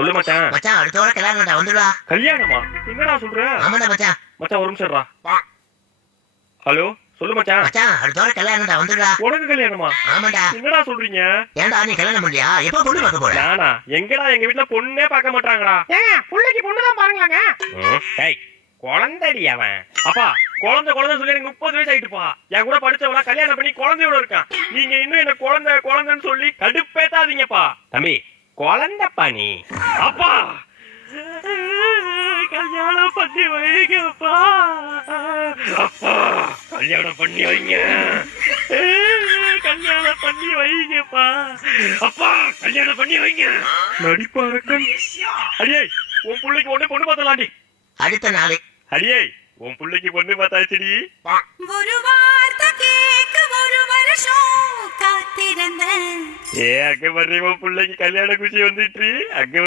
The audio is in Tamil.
சொல்லு மச்சான். மச்சான் அடுத்த வாரம் கல்யாணம்டா, வந்துடா. கல்யாணமா? என்னடா சொல்ற? ஆமாடா மச்சான். மச்சான் ஒரு நிமிஷம்டா. ஹலோ சொல்லு மச்சான். மச்சான் அடுத்த வாரம் கல்யாணம்டா, வந்துடா. உனக்கு கல்யாணமா? ஆமாடா. என்னடா சொல்றீங்க? ஏன்டா நீ கல்யாணம் பண்ணியா? எப்ப பொண்ணு பார்க்க போற? நானா? எங்கடா எங்க வீட்டுல பொண்ணே பார்க்க மாட்டாங்கடா. ஏங்க புள்ளைக்கு பொண்ணுதான் பாருங்களாங்க. டேய் குழந்தைடி அவன். அப்பா குழந்தை குழந்தை சொல்லி எனக்கு 30 வயசு ஆயிட்டுப்பா. என் கூட படிச்சவளா கல்யாணம் பண்ணி குழந்தையோட இருக்கான். நீங்க இன்னும் என்ன குழந்தை குழந்தைன்னு சொல்லி கடுப்பேத்தாதீங்கப்பா. தம்பி குழந்தைப்பா நீ. அப்பா கல்யாணம் பண்ணி வைங்கப்பா. அப்பா கல்யாணம் பண்ணி வைங்க. கல்யாணம் பண்ணி வைங்கப்பா. அப்பா கல்யாணம் பண்ணி வைங்க. நடிப்பாரக்கன். அடியே உன் பிள்ளைக்கு ஒண்ணு பொண்ணு பார்த்தலாண்டி. அடுத்த நாளை. அடியே உன் பிள்ளைக்கு பொண்ணு பார்த்தாச்சுடி. ஒரு வார்த்தை கேட்க ஒரு வருஷம் காத்திருந்தேன். அங்க வர்றீ உன் பிள்ளைக்கு கல்யாண குஷி வந்துட்டு அங்க